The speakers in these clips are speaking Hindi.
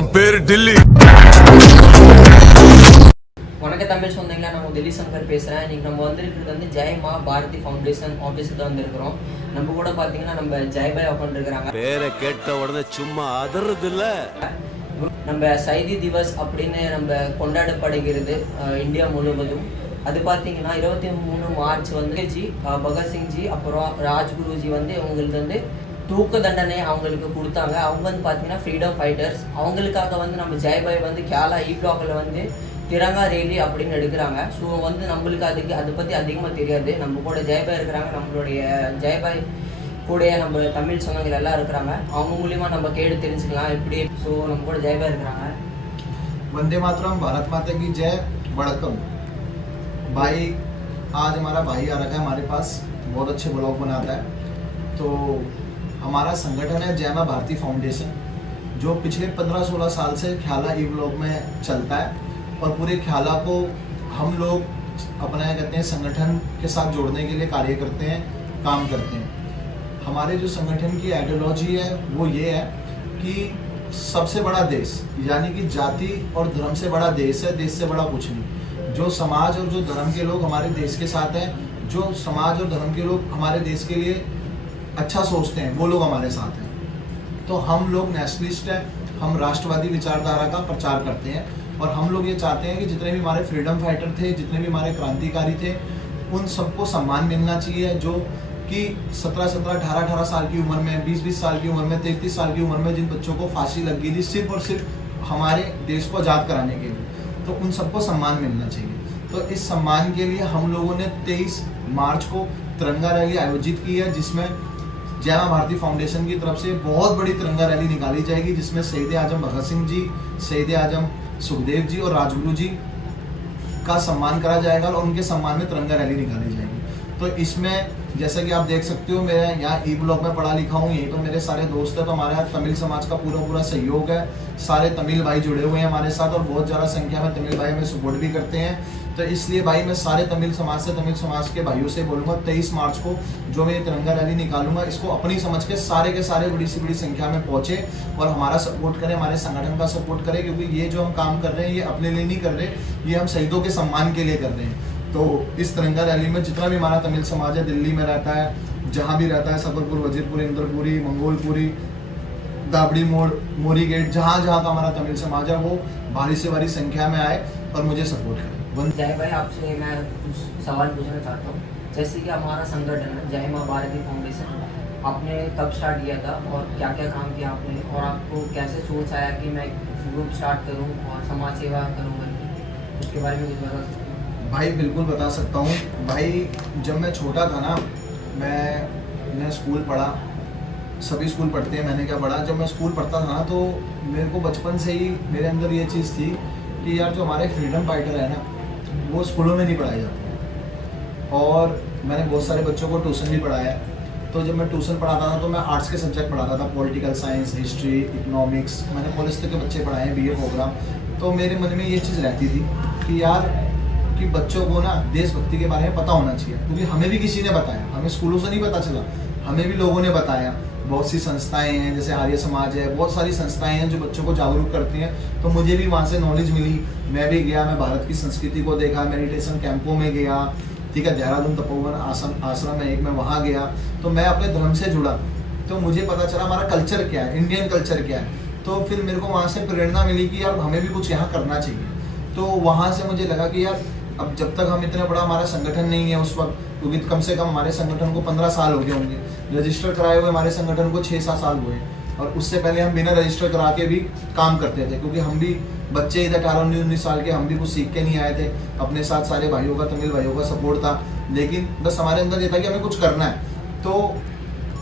ఢిల్లీ. வணக்க தமிழ் சொந்தங்களா, நம்ம டெல்லி சங்கர் பேசுகிறேன். இன்றைக்கி நம்ம வந்திருக்கிறது வந்து ஜெய் மா பாரதி ஃபவுண்டேஷன் ஆஃபீஸுக்கு தான் வந்திருக்கிறோம். நம்ம கூட பார்த்தீங்கன்னா நம்ம ஜெய்பாய் உட்காந்துருக்குறாங்க. பேரை கேட்ட உடனே சும்மா அதறது இல்லை. நம்ம சைதி திவஸ் அப்படின்னு நம்ம கொண்டாடப்படுகிறது இந்தியா முழுவதும். அது பார்த்தீங்கன்னா 23 மார்ச் வந்து பகத்சிங்ஜி அப்புறம் ராஜ்குருஜி வந்து இவங்களுக்கு வந்து தூக்க தண்டனை அவங்களுக்கு கொடுத்தாங்க. அவங்க வந்து பார்த்தீங்கன்னா ஃப்ரீடம் ஃபைட்டர்ஸ். அவங்களுக்காக வந்து நம்ம ஜெய்பாய் வந்து கேரளா பிளாக்ல வந்து திரங்கா ரேலி அப்படின்னு எடுக்கிறாங்க. ஸோ வந்து நம்மளுக்கு அதை பற்றி அதிகமாக தெரியாது. நம்ம கூட ஜெய்பாய் இருக்கிறாங்க, நம்மளுடைய ஜெய்பாய் கூட நம்ம தமிழ் சொந்தங்கள் எல்லாம் இருக்கிறாங்க. அவங்க மூலியமா நம்ம கேட்டு தெரிஞ்சுக்கலாம் எப்படி. ஸோ நம்ம கூட ஜெய்பாய் இருக்கிறாங்க. वंदे मातरम, भारत माता की जय, वड़कम भाई। आज हमारा भाई आ रखा है हमारे पास, बहुत अच्छे ब्लॉग बनाता है। तो हमारा संगठन है जय मां भारती फाउंडेशन, जो पिछले 15-16 साल से ख्याला ब्लॉग में चलता है। और पूरे ख्याला को हम लोग अपना कहते हैं संगठन के साथ जोड़ने के लिए कार्य करते हैं, काम करते हैं। हमारे जो संगठन की आइडियोलॉजी है वो ये है कि सबसे बड़ा देश यानी कि जाति और धर्म से बड़ा देश है, देश से बड़ा कुछ नहीं। जो समाज और जो धर्म के लोग हमारे देश के साथ हैं, जो समाज और धर्म के लोग हमारे देश के लिए अच्छा सोचते हैं, वो लोग हमारे साथ हैं। तो हम लोग नेशनलिस्ट हैं, हम राष्ट्रवादी विचारधारा का प्रचार करते हैं। और हम लोग ये चाहते हैं कि जितने भी हमारे फ्रीडम फाइटर थे, जितने भी हमारे क्रांतिकारी थे, उन सबको सम्मान मिलना चाहिए। जो कि 17-17, 18-18 साल की उम्र में, 20-20 साल की उम्र में, 33 साल की उम्र में जिन बच्चों को फांसी लग गई थी सिर्फ और सिर्फ हमारे देश को आज़ाद कराने के लिए, तो उन सबको सम्मान मिलना चाहिए। तो इस सम्मान के लिए हम लोगों ने 23 मार्च को तिरंगा रैली आयोजित की है, जिसमें जय मां भारती फाउंडेशन की तरफ से बहुत बड़ी तिरंगा रैली निकाली जाएगी, जिसमें शहीद आजम भगत सिंह जी, शहीद आजम सुखदेव जी और राजगुरु जी का सम्मान करा जाएगा और उनके सम्मान में तिरंगा रैली निकाली जाएगी। तो इसमें जैसा कि आप देख सकते हो, मैं यहाँ ब्लॉक में पढ़ा लिखा हूँ, यहीं पर मेरे सारे दोस्त हैं। तो हमारे यहाँ तमिल समाज का पूरा सहयोग है, सारे तमिल भाई जुड़े हुए हैं हमारे साथ और बहुत ज़्यादा संख्या में तमिल भाई हमें सपोर्ट भी करते हैं। तो इसलिए भाई मैं सारे तमिल समाज के भाइयों से बोलूँगा 23 मार्च को जो मैं ये तिरंगा रैली निकालूंगा, इसको अपनी समझ के सारे बड़ी से बड़ी संख्या में पहुँचे और हमारा सपोर्ट करें, हमारे संगठन का सपोर्ट करें। क्योंकि ये जो हम काम कर रहे हैं ये अपने लिए नहीं कर रहे, ये हम शहीदों के सम्मान के लिए कर रहे हैं। तो इस तिरंगा रैली में जितना भी हमारा तमिल समाज है, दिल्ली में रहता है, जहाँ भी रहता है, सकरपुर, वजीरपुर, इंद्रपुरी, मंगोलपुरी, दाबड़ी मोड़, मोरी गेट, जहाँ का हमारा तमिल समाज है, वो भारी से भारी संख्या में आए और मुझे सपोर्ट करें। जय भाई, आपसे मैं कुछ सवाल पूछना चाहता हूँ। जैसे कि हमारा संगठन है जय मां भारती फाउंडेशन, आपने कब स्टार्ट किया था और क्या क्या काम किया आपने, और आपको कैसे सोच आया कि मैं ग्रुप स्टार्ट करूँ और समाज सेवा करूँगा, उसके बारे में कुछ बता सकते हैं? भाई बिल्कुल बता सकता हूँ। भाई जब मैं छोटा था ना, मैं स्कूल पढ़ा, सभी स्कूल पढ़ते हैं, मैंने क्या पढ़ा, जब मैं स्कूल पढ़ता था ना तो मेरे को बचपन से ही मेरे अंदर ये चीज़ थी कि यार जो हमारे फ्रीडम फाइटर है ना, वो स्कूलों में नहीं पढ़ाए जाते। और मैंने बहुत सारे बच्चों को ट्यूशन भी पढ़ाया। तो जब मैं ट्यूशन पढ़ाता था तो मैं आर्ट्स के सब्जेक्ट पढ़ाता था, पॉलिटिकल साइंस, हिस्ट्री, इकोनॉमिक्स। मैंने कॉलेज तक के बच्चे पढ़ाए हैं, BA प्रोग्राम। तो मेरे मन में ये चीज़ रहती थी कि यार कि बच्चों को ना देशभक्ति के बारे में पता होना चाहिए, क्योंकि हमें भी किसी ने बताया, हमें स्कूलों से नहीं पता चला, हमें भी लोगों ने बताया। बहुत सी संस्थाएं हैं, जैसे आर्य समाज है, बहुत सारी संस्थाएं हैं जो बच्चों को जागरूक करती हैं। तो मुझे भी वहाँ से नॉलेज मिली, मैं भी गया, मैं भारत की संस्कृति को देखा, मेडिटेशन कैंपों में गया, ठीक है, देहरादून तपोवन आश्रम में एक, मैं वहाँ गया। तो मैं अपने धर्म से जुड़ा, तो मुझे पता चला हमारा कल्चर क्या है, इंडियन कल्चर क्या है। तो फिर मेरे को वहाँ से प्रेरणा मिली कि यार हमें भी कुछ यहाँ करना चाहिए। तो वहाँ से मुझे लगा कि यार अब जब तक हम इतना बड़ा हमारा संगठन नहीं है उस वक्त, क्योंकि कम से कम हमारे संगठन को 15 साल हो गए होंगे, रजिस्टर कराए हुए हमारे संगठन को 6-7 साल हुए, और उससे पहले हम बिना रजिस्टर करा के भी काम करते थे। क्योंकि हम भी बच्चे इधर 18-19 साल के, हम भी कुछ सीख के नहीं आए थे, अपने साथ सारे भाइयों का, तमिल भाइयों का सपोर्ट था, लेकिन बस हमारे अंदर ये था कि हमें कुछ करना है। तो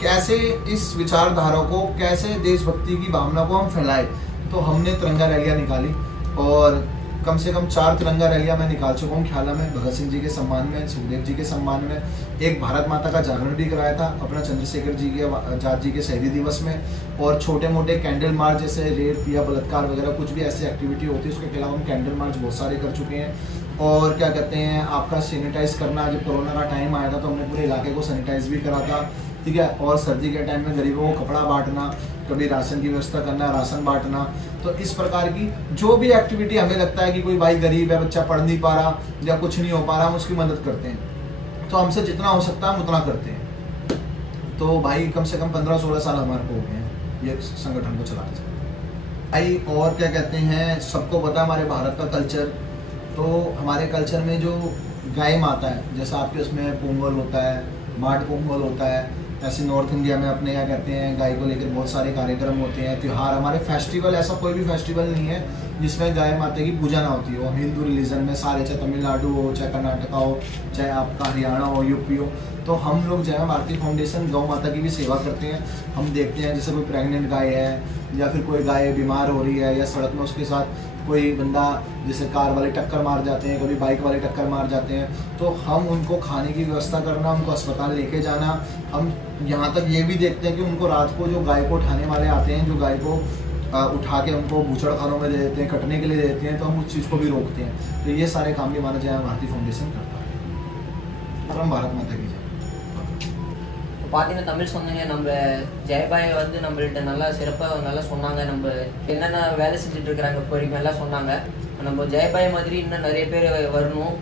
कैसे इस विचारधारा को, कैसे देशभक्ति की भावना को हम फैलाए, तो हमने तिरंगा रैलियाँ निकाली और कम से कम 4 तिरंगा रैलियाँ मैं निकाल चुका हूँ ख्याला में, भगत सिंह जी के सम्मान में, सुखदेव जी के सम्मान में। एक भारत माता का जागरण भी कराया था अपना चंद्रशेखर जी के, आजाद जी के शहीदी दिवस में। और छोटे मोटे कैंडल मार्च, जैसे रेप या बलात्कार वगैरह कुछ भी ऐसी एक्टिविटी होती है उसके खिलाफ हम कैंडल मार्च बहुत सारे कर चुके हैं। और क्या कहते हैं, आपका सैनिटाइज करना, जब कोरोना का टाइम आया था तो हमने पूरे इलाके को सैनिटाइज भी करा था, ठीक है। और सर्दी के टाइम में गरीबों को कपड़ा बांटना, कभी राशन की व्यवस्था करना, राशन बांटना, तो इस प्रकार की जो भी एक्टिविटी हमें लगता है कि कोई भाई गरीब है, बच्चा पढ़ नहीं पा रहा या कुछ नहीं हो पा रहा, हम उसकी मदद करते हैं। तो हमसे जितना हो सकता है हम उतना करते हैं। तो भाई कम से कम 15-16 साल हमारे को हो गए हैं ये संगठन को चलाते भाई। और क्या कहते हैं, सबको पता है हमारे भारत का कल्चर, तो हमारे कल्चर में जो गाय माता है, जैसा आपके उसमें पोंगल होता है, माट पोंगल होता है, ऐसे नॉर्थ इंडिया में अपने क्या कहते हैं गाय को लेकर बहुत सारे कार्यक्रम होते हैं, त्यौहार, हमारे फेस्टिवल, ऐसा कोई भी फेस्टिवल नहीं है जिसमें गाय माता की पूजा ना होती हो। हिंदू रिलीजन में सारे, चाहे तमिलनाडु हो, चाहे कर्नाटका हो, चाहे आपका हरियाणा हो, यूपी हो, तो हम लोग जो है भारतीय फाउंडेशन गौ माता की भी सेवा करते हैं। हम देखते हैं जैसे कोई प्रेग्नेंट गाय है या फिर कोई गाय बीमार हो रही है या सड़क में उसके साथ कोई बंदा, जैसे कार वाले टक्कर मार जाते हैं, कभी बाइक वाले टक्कर मार जाते हैं, तो हम उनको खाने की व्यवस्था करना, उनको अस्पताल लेके जाना। हम यहाँ तक ये भी देखते हैं कि उनको रात को जो गाय को उठाने वाले आते हैं, जो गाय को उठा के उनको बूचड़ खानों में दे देते हैं, कटने के लिए देते हैं, तो हम उस चीज़ को भी रोकते हैं। तो ये सारे काम भी हमारा जय भारतीय फाउंडेशन करता है। हम भारत माता की जय। பார்த்தீங்கன்னா தமிழ் சொன்னீங்க, நம்ம ஜெயபாய் வந்து நம்மள்ட்ட நல்லா சிறப்பாக நல்லா சொன்னாங்க, நம்ம என்னென்ன வேலை செஞ்சுட்டு இருக்கிறாங்க இப்போ வரைக்கும் எல்லாம் சொன்னாங்க. நம்ம ஜெயபாய் மாதிரி இன்னும் நிறைய பேர் வரணும்,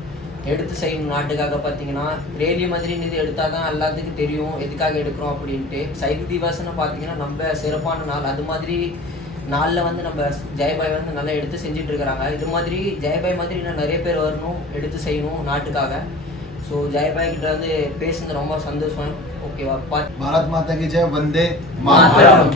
எடுத்து செய்யணும் நாட்டுக்காக. பார்த்தீங்கன்னா ரேலி மாதிரி இது எடுத்தால் தான் எல்லாத்துக்கும் தெரியும் எதுக்காக எடுக்கிறோம் அப்படின்ட்டு. சைது திவாஸ்ன்னு பார்த்தீங்கன்னா நம்ம சிறப்பான நாள், அது மாதிரி நாளில் வந்து நம்ம ஜெயபாய் வந்து நல்லா எடுத்து செஞ்சுட்டு இருக்கிறாங்க. இது மாதிரி ஜெயபாய் மாதிரி இன்னும் நிறைய பேர் வரணும், எடுத்து செய்யணும் நாட்டுக்காக. ஸோ ஜெயபாய் கிட்ட வந்து பேசுனது ரொம்ப சந்தோஷம். ஓகேவா? भारत माता की जय। वंदे मातरम।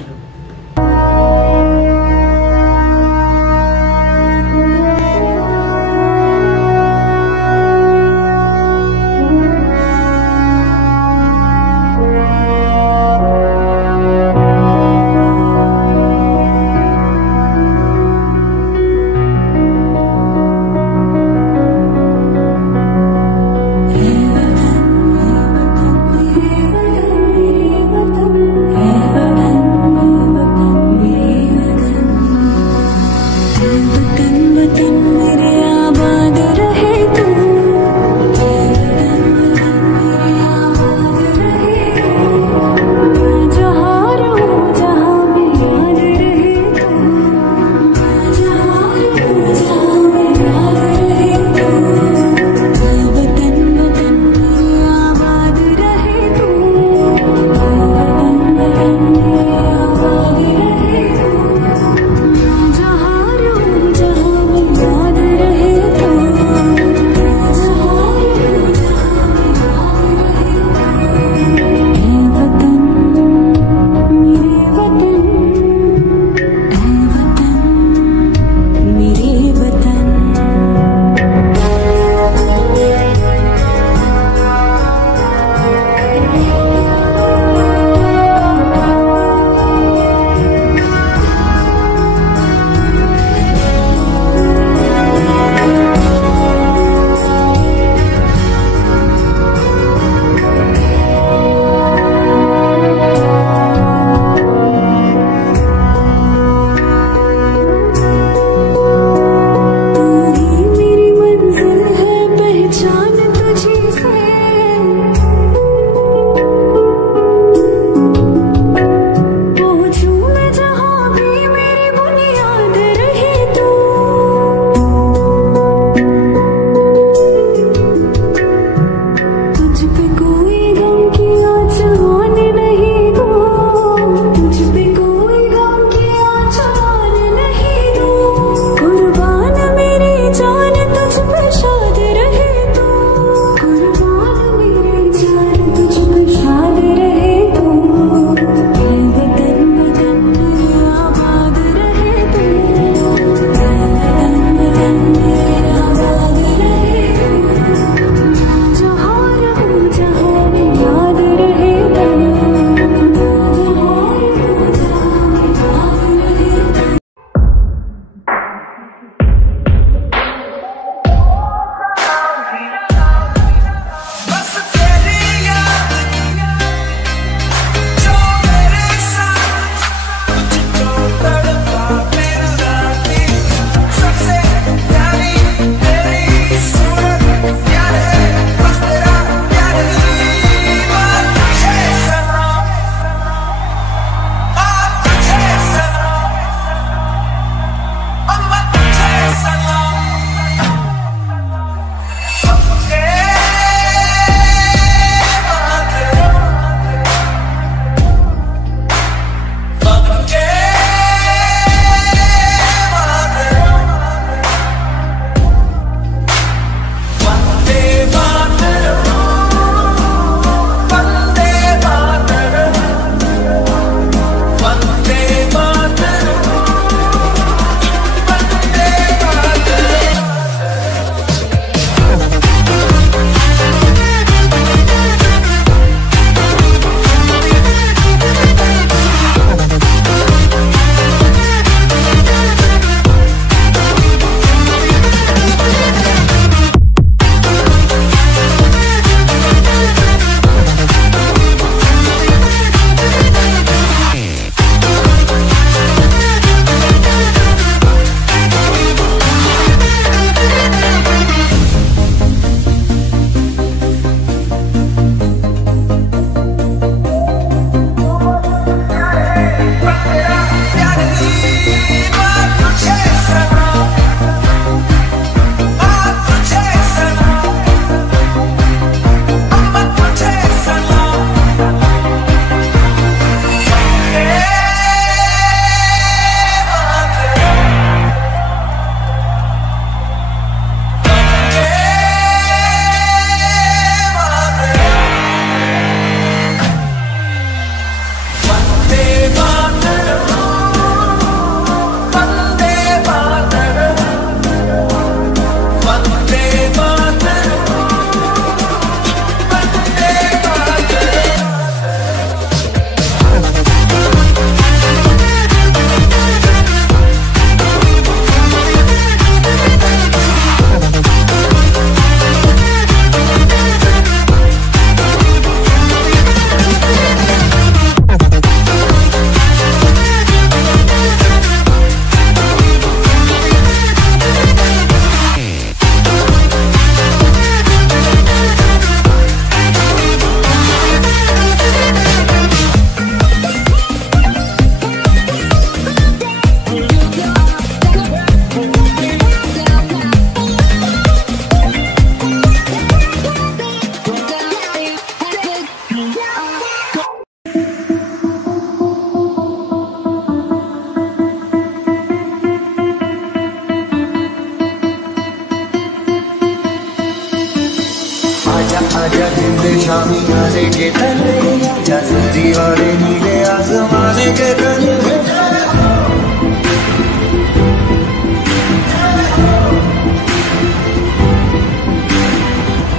आजा जिंदे शामी आने के तले, आजा सर्दी वाले नीले आसमाने के तले।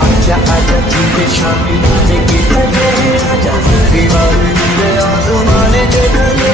आजा आजा जिंदे शामी आने के तले, आजा सर्दी वाले नीले आसमाने के तले।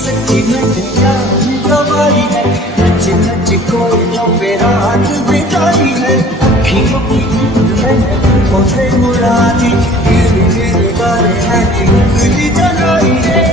सच्ची में कमाई है, नच नच कोई तो मेरा हाथ बिताई है। अखियों की उसे मुड़ा दी, गिर गिर कर है उंगली जलाई है।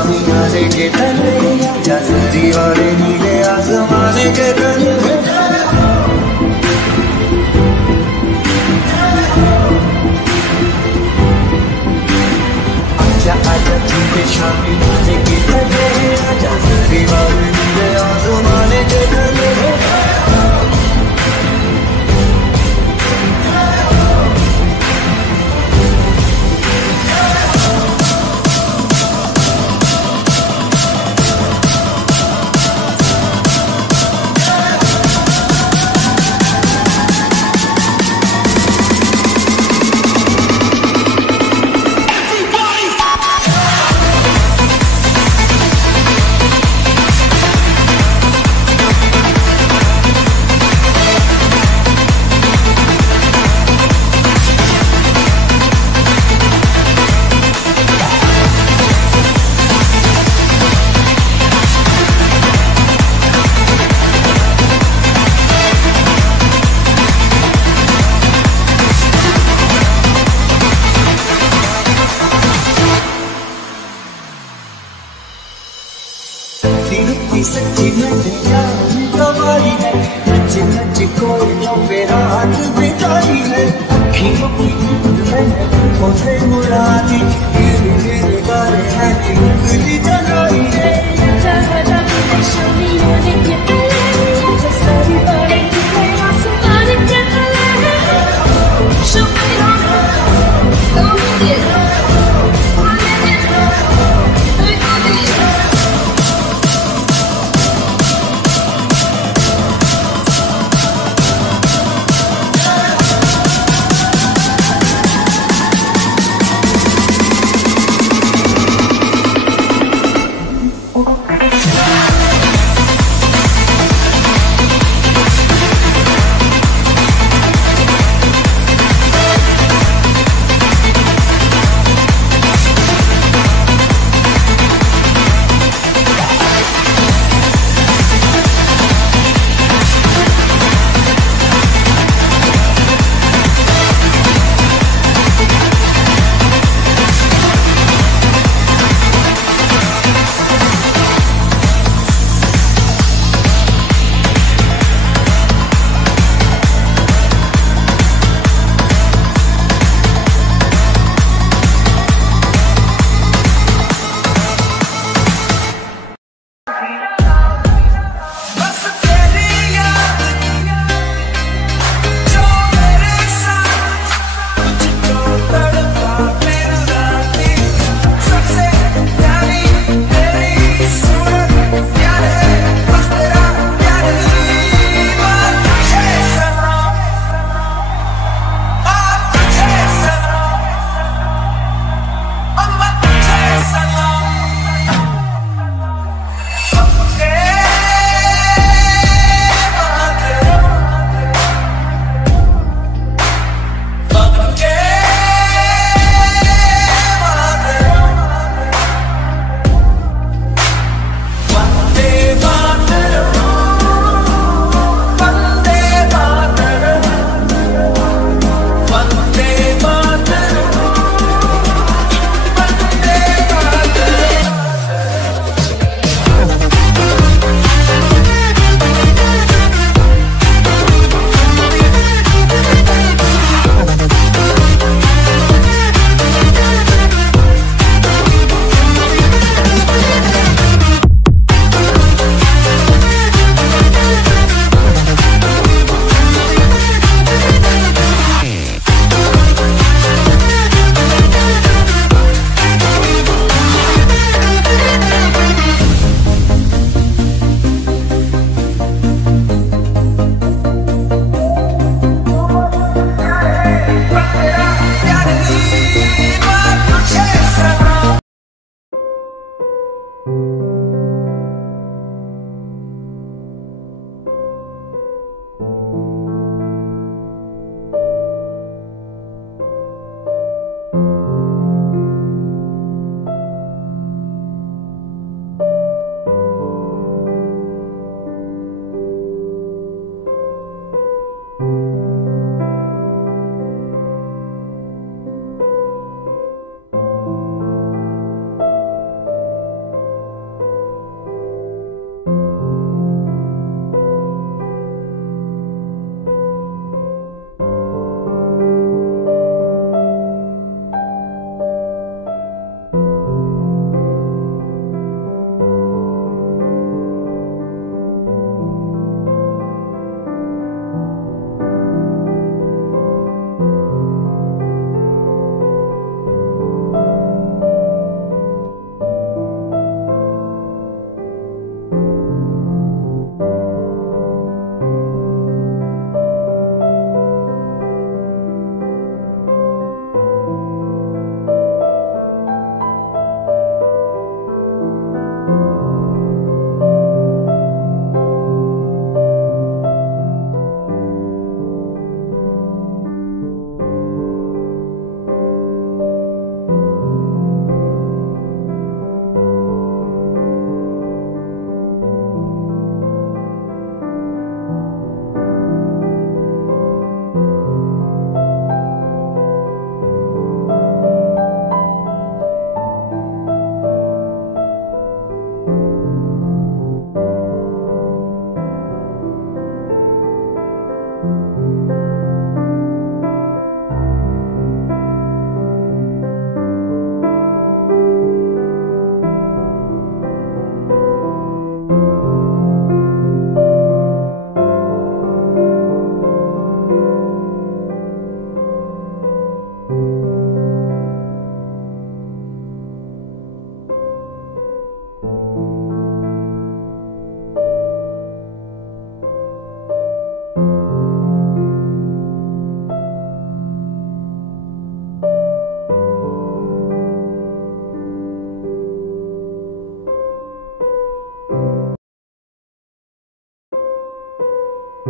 शामी आने के तले या जरी वाले नीले आसमाने के तले आजा आजा झूठे शामी आने के तले या जरी वाले नीले आसमाने के तले सच्ची नैया कवाई है नच नच कोयलों पे रात बिताई है अखियों की नींद मैंने उसे उड़ा दी गिर गिर कर है उंगली जलाई है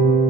है।